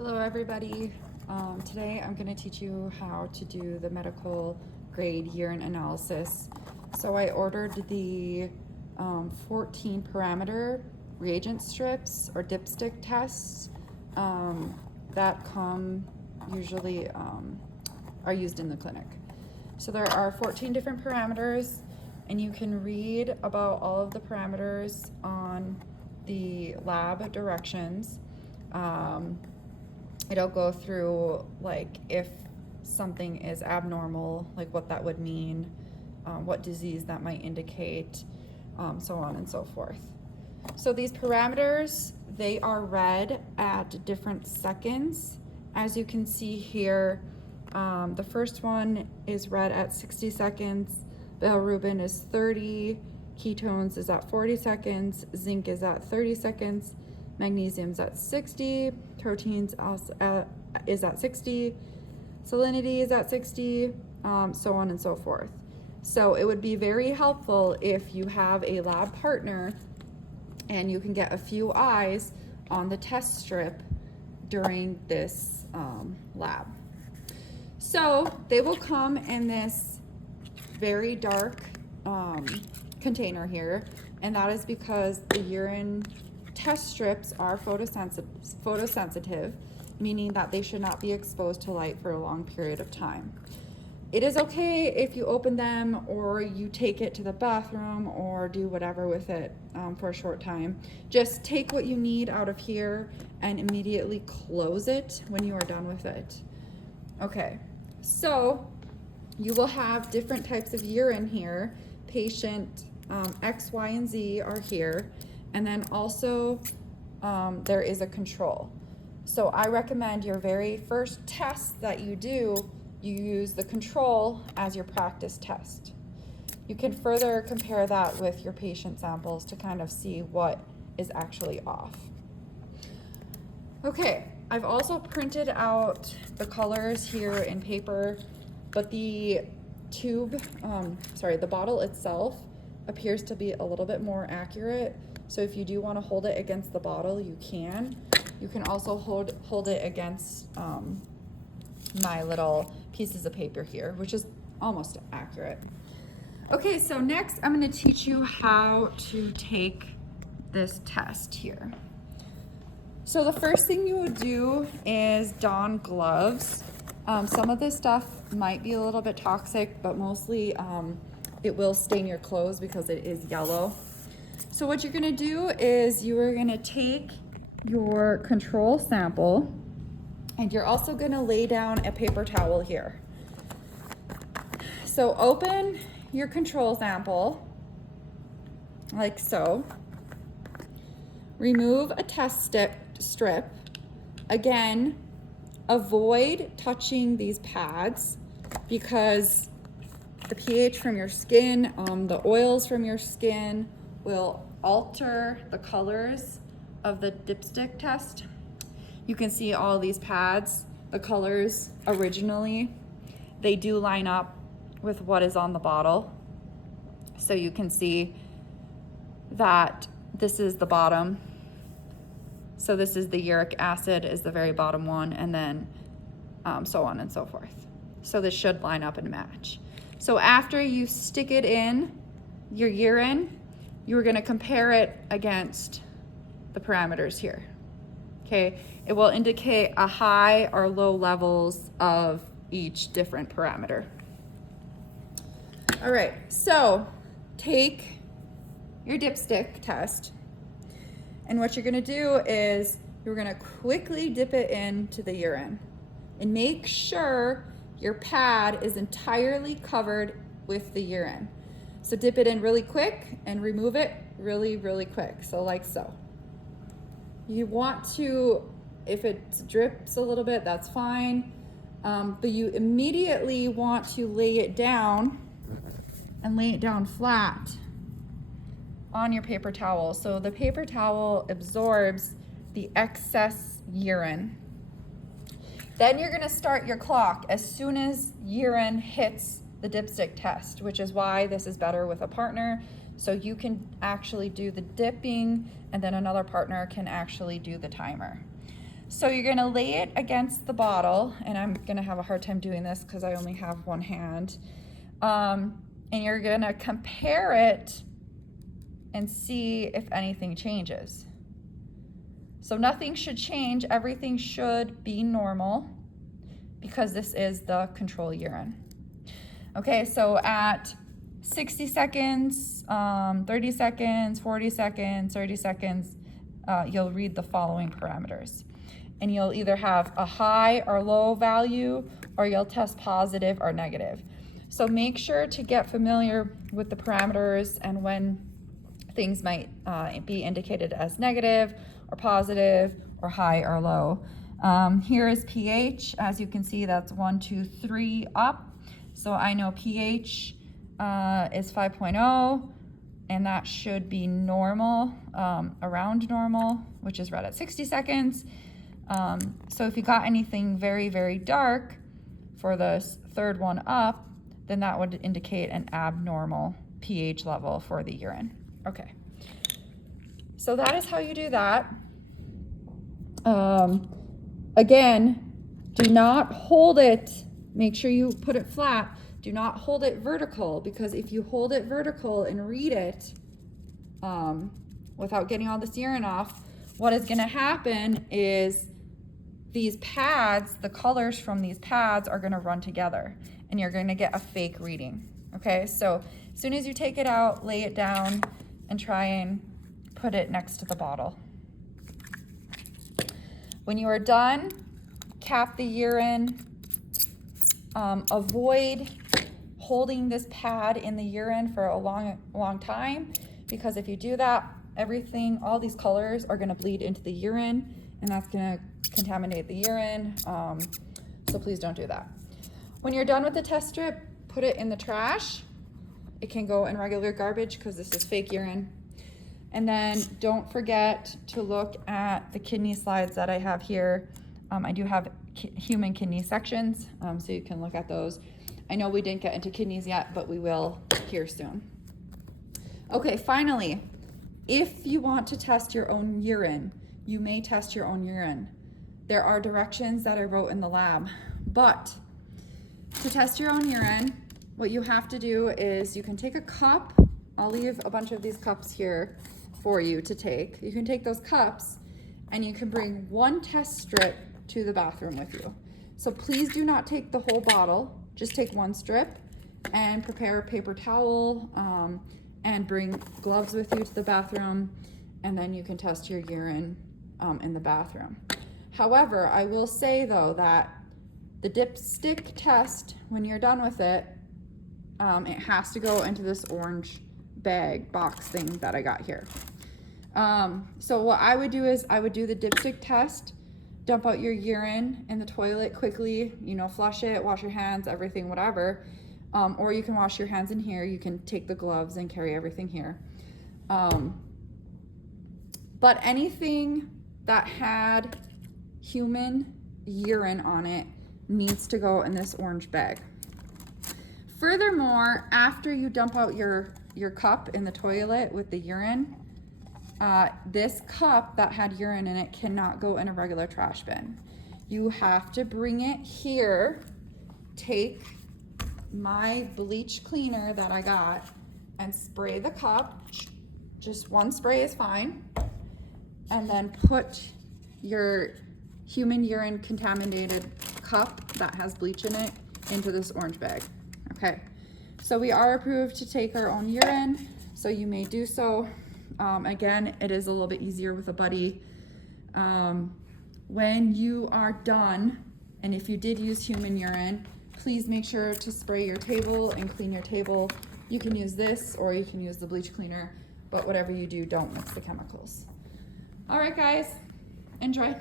Hello everybody. Today I'm going to teach you how to do the medical grade urine analysis. So I ordered the 14 parameter reagent strips or dipstick tests that usually are used in the clinic. So there are 14 different parameters, and you can read about all of the parameters on the lab directions. It'll go through like if something is abnormal, like what that would mean, what disease that might indicate, so on and so forth. So these parameters, they are read at different seconds. As you can see here, the first one is read at 60 seconds, bilirubin is 30, ketones is at 40 seconds, zinc is at 30 seconds, magnesium's at 60, proteins is at 60, salinity is at 60, so on and so forth. So it would be very helpful if you have a lab partner and you can get a few eyes on the test strip during this lab. So they will come in this very dark container here, and that is because the urine test strips are photosensitive, meaning that they should not be exposed to light for a long period of time. It is okay if you open them or you take it to the bathroom or do whatever with it for a short time. Just take what you need out of here and immediately close it when you are done with it. Okay, so you will have different types of urine here. Patient X, Y, and Z are here. And then also there is a control. So I recommend your very first test that you do, you use the control as your practice test. You can further compare that with your patient samples to kind of see what is actually off. Okay, I've also printed out the colors here in paper, but the the bottle itself appears to be a little bit more accurate. So if you do want to hold it against the bottle, you can. You can also hold it against my little pieces of paper here, which is almost accurate. Okay, so next I'm going to teach you how to take this test here. So the first thing you would do is don gloves. Some of this stuff might be a little bit toxic, but mostly it will stain your clothes because it is yellow. So what you're gonna do is you are gonna take your control sample and you're also gonna lay down a paper towel here. So open your control sample like so. Remove a test strip. Again, avoid touching these pads because the pH from your skin, the oils from your skin will alter the colors of the dipstick test. You can see all these pads, the colors originally, they do line up with what is on the bottle. So you can see that this is the bottom. So this is the uric acid is the very bottom one, and then so on and so forth. So this should line up and match. So after you stick it in your urine, you're gonna compare it against the parameters here, okay? It will indicate a high or low levels of each different parameter. All right, so take your dipstick test, and what you're gonna do is you're gonna quickly dip it into the urine and make sure your pad is entirely covered with the urine. So dip it in really quick and remove it really, really quick. So like so. You want to, if it drips a little bit, that's fine. But you immediately want to lay it down and lay it down flat on your paper towel. So the paper towel absorbs the excess urine. Then you're gonna start your clock as soon as urine hits the dipstick test, which is why this is better with a partner. So you can actually do the dipping and then another partner can actually do the timer. So you're gonna lay it against the bottle, and I'm gonna have a hard time doing this because I only have one hand. And you're gonna compare it and see if anything changes. So nothing should change, everything should be normal because this is the control urine. Okay, so at 60 seconds, 30 seconds, 40 seconds, 30 seconds, you'll read the following parameters. And you'll either have a high or low value, or you'll test positive or negative. So make sure to get familiar with the parameters and when things might be indicated as negative or positive or high or low. Here is pH. As you can see, that's 1, 2, 3 up. So I know pH is 5.0, and that should be normal, around normal, which is read at 60 seconds. So if you got anything very, very dark for the third one up, then that would indicate an abnormal pH level for the urine. Okay, so that is how you do that. Again, do not hold it. Make sure you put it flat. Do not hold it vertical, because if you hold it vertical and read it without getting all this urine off, what is going to happen is these pads, the colors from these pads are going to run together, and you're going to get a fake reading. Okay, so as soon as you take it out, lay it down and try and put it next to the bottle. When you are done, cap the urine. Avoid holding this pad in the urine for a long time, because if you do that, everything, all these colors are going to bleed into the urine, and that's going to contaminate the urine. So please don't do that. When you're done with the test strip, put it in the trash. It can go in regular garbage because this is fake urine. And then don't forget to look at the kidney slides that I have here. I do have human kidney sections, so you can look at those. I know we didn't get into kidneys yet, but we will here soon. Okay, finally, if you want to test your own urine, you may test your own urine. There are directions that I wrote in the lab, but to test your own urine, what you have to do is you can take a cup. I'll leave a bunch of these cups here for you to take. You can take those cups and you can bring one test strip to the bathroom with you. So please do not take the whole bottle, just take one strip, and prepare a paper towel and bring gloves with you to the bathroom, and then you can test your urine in the bathroom. However, I will say though that the dipstick test, when you're done with it, it has to go into this orange bag box thing that I got here. So what I would do is I would do the dipstick test, dump out your urine in the toilet quickly, you know, flush it, wash your hands, everything, whatever. Or you can wash your hands in here. You can take the gloves and carry everything here. But anything that had human urine on it needs to go in this orange bag. Furthermore, after you dump out your cup in the toilet with the urine, this cup that had urine in it cannot go in a regular trash bin. You have to bring it here, take my bleach cleaner that I got and spray the cup. Just one spray is fine. And then put your human urine contaminated cup that has bleach in it into this orange bag. Okay, so we are approved to take our own urine, so you may do so. Again, it is a little bit easier with a buddy. When you are done, and if you did use human urine, please make sure to spray your table and clean your table. You can use this or you can use the bleach cleaner, but whatever you do, don't mix the chemicals. All right, guys, enjoy.